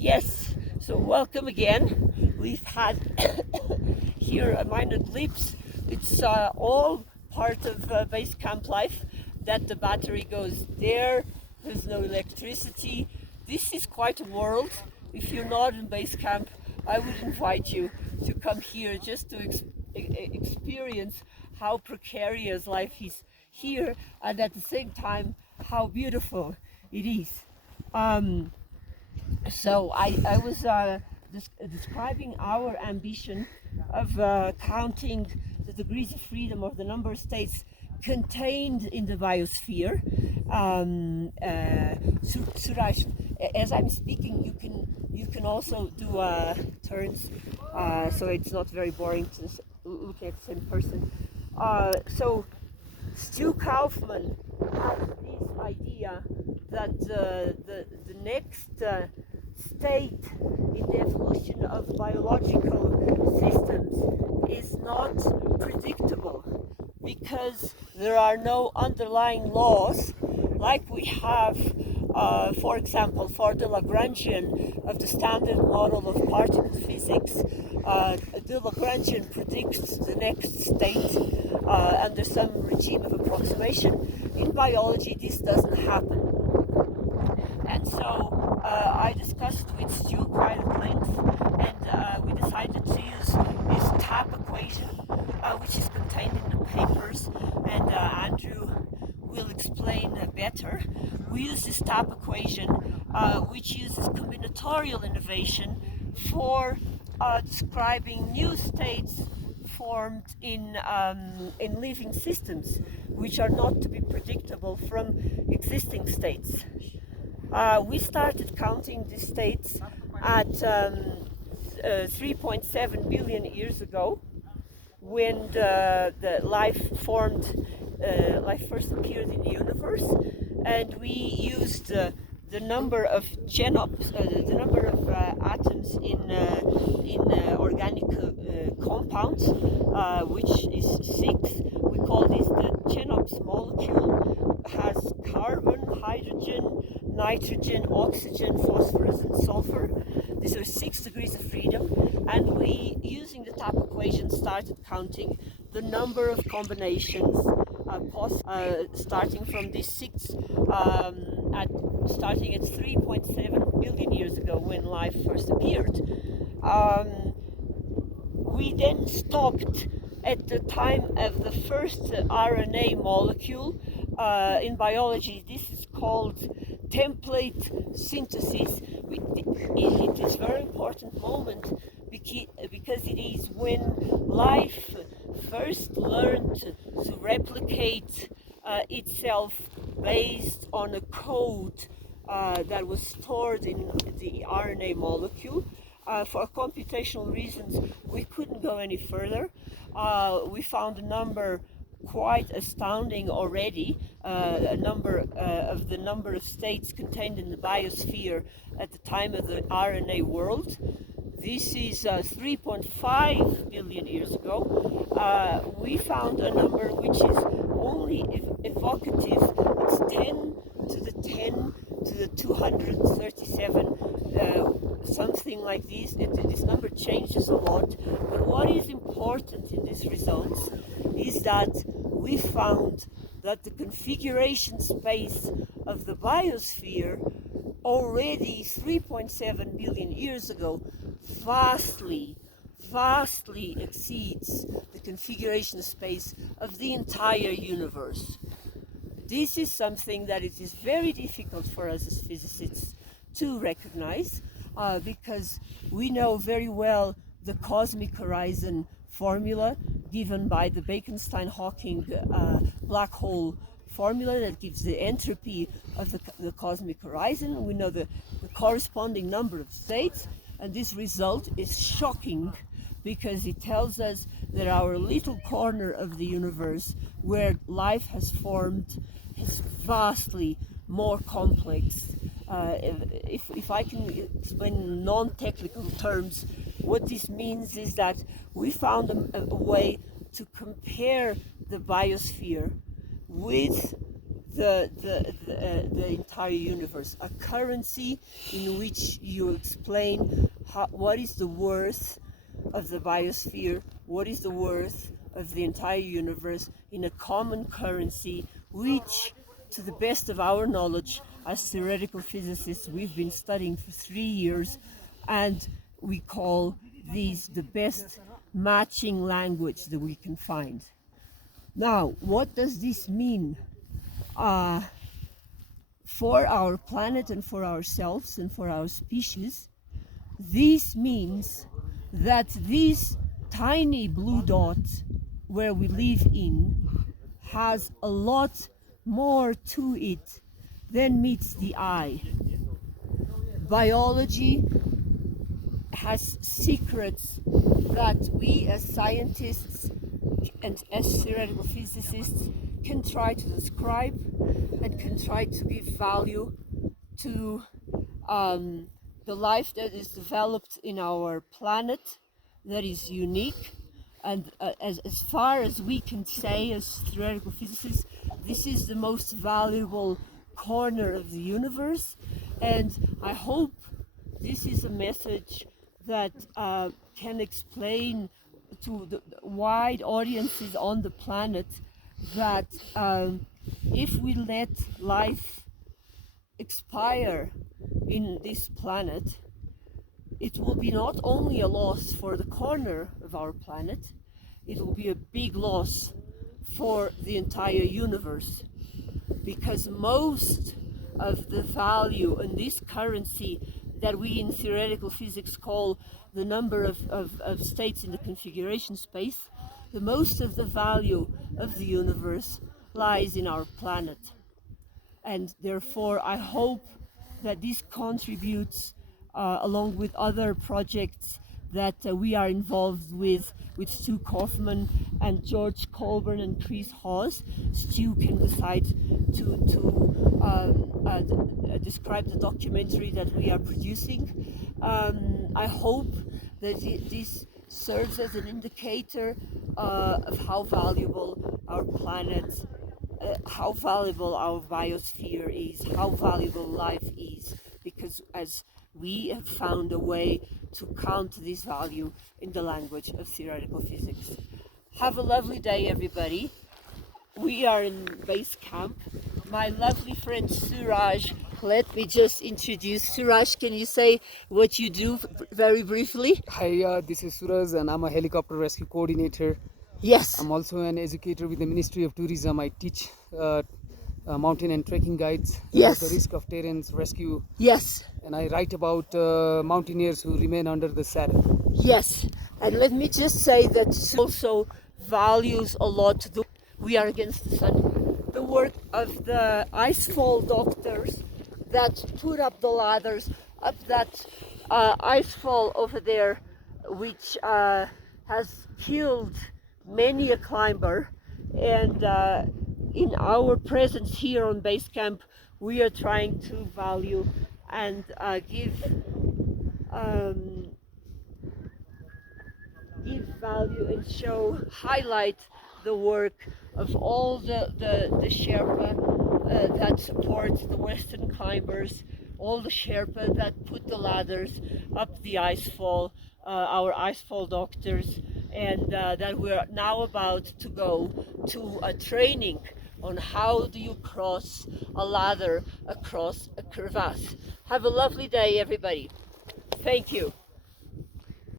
Yes, so welcome again. We've had here a minor glimpse. It's all part of base camp life, that the battery goes there, there's no electricity. This is quite a world. If you're not in base camp, I would invite you to come here just to experience how precarious life is here, and at the same time how beautiful it is. So I was describing our ambition of counting the degrees of freedom, or the number of states contained in the biosphere. Suraj, as I'm speaking, you can also do turns, so it's not very boring to look at the same person. So Stu Kaufman has this idea that the next state in the evolution of biological systems is not predictable, because there are no underlying laws like we have, for example, for the Lagrangian of the standard model of particle physics. The Lagrangian predicts the next state under some regime of approximation. In biology, this doesn't happen. And so I discussed with Stu quite at length, and we decided to use this TAP equation, which is contained in the papers, and Andrew will explain better. We use this TAP equation, which uses combinatorial innovation for describing new states formed in living systems, which are not to be predictable from existing states. We started counting the states at 3.7 billion years ago, when the life formed, life first appeared in the universe, and we used the number of genops, the number of atoms in organic compounds, which is 6. We call this the genops molecule. Has carbon, hydrogen, nitrogen, oxygen, phosphorus, and sulfur. These are 6 degrees of freedom, and we, using the TAP equation, started counting the number of combinations starting from this 6, starting at 3.7 billion years ago, when life first appeared. We then stopped at the time of the first RNA molecule. In biology, this is called template synthesis. It is a very important moment, because it is when life first learned to replicate itself based on a code that was stored in the RNA molecule. For computational reasons, we couldn't go any further. We found a number quite astounding already, a number of the number of states contained in the biosphere at the time of the RNA world. This is 3.5 billion years ago. We found a number which is only evocative. It's 10 to the 10 to the 237, something like this. This number changes a lot, but what is important in these results is that we found that the configuration space of the biosphere already 3.7 billion years ago vastly exceeds the configuration space of the entire universe. This is something that it is very difficult for us as physicists to recognize, because we know very well the cosmic horizon formula given by the Bekenstein-Hawking black hole formula that gives the entropy of the cosmic horizon. We know the corresponding number of states, and this result is shocking, because it tells us that our little corner of the universe where life has formed is vastly more complex. If I can explain in non-technical terms, what this means is that we found a way to compare the biosphere with the entire universe, a currency in which you explain what is the worth of the biosphere, what is the worth of the entire universe in a common currency, which, to the best of our knowledge, as theoretical physicists, we've been studying for 3 years, and we call these the best matching language that we can find. Now, what does this mean for our planet and for ourselves and for our species? This means that this tiny blue dot where we live in has a lot more to it than meets the eye. Biology has secrets that we as scientists and as theoretical physicists can try to describe and can try to give value to the life that is developed in our planet, that is unique. And as far as we can say as theoretical physicists, this is the most valuable corner of the universe. And I hope this is a message that can explain to the wide audiences on the planet that if we let life expire in this planet, it will be not only a loss for the corner of our planet, it will be a big loss for the entire universe, because most of the value in this currency that we in theoretical physics call the number of states in the configuration space, the most of the value of the universe lies in our planet. And therefore I hope that this contributes, along with other projects that we are involved with Stu Kaufman and George Colburn and Chris Hawes. Stu can decide to describe the documentary that we are producing. I hope that this serves as an indicator of how valuable our planet, how valuable our biosphere is, how valuable life is, because as we have found a way to count this value in the language of theoretical physics. Have a lovely day, everybody. We are in base camp. My lovely friend Suraj, let me just introduce. Suraj, can you say what you do very briefly? Hi, this is Suraj and I'm a helicopter rescue coordinator. Yes. I'm also an educator with the Ministry of Tourism. I teach mountain and trekking guides about the risk of terrain's rescue. Yes. And I write about mountaineers who remain under the saddle. Yes. And let me just say that also values a lot we are against the sun, the work of the icefall doctors that put up the ladders up that icefall over there, which has killed many a climber. And in our presence here on base camp, we are trying to value and give value and highlight the work of all the Sherpa that support the Western climbers, all the Sherpa that put the ladders up the icefall, our icefall doctors, and that we're now about to go to a training on how do you cross a ladder across a crevasse. Have a lovely day, everybody. Thank you.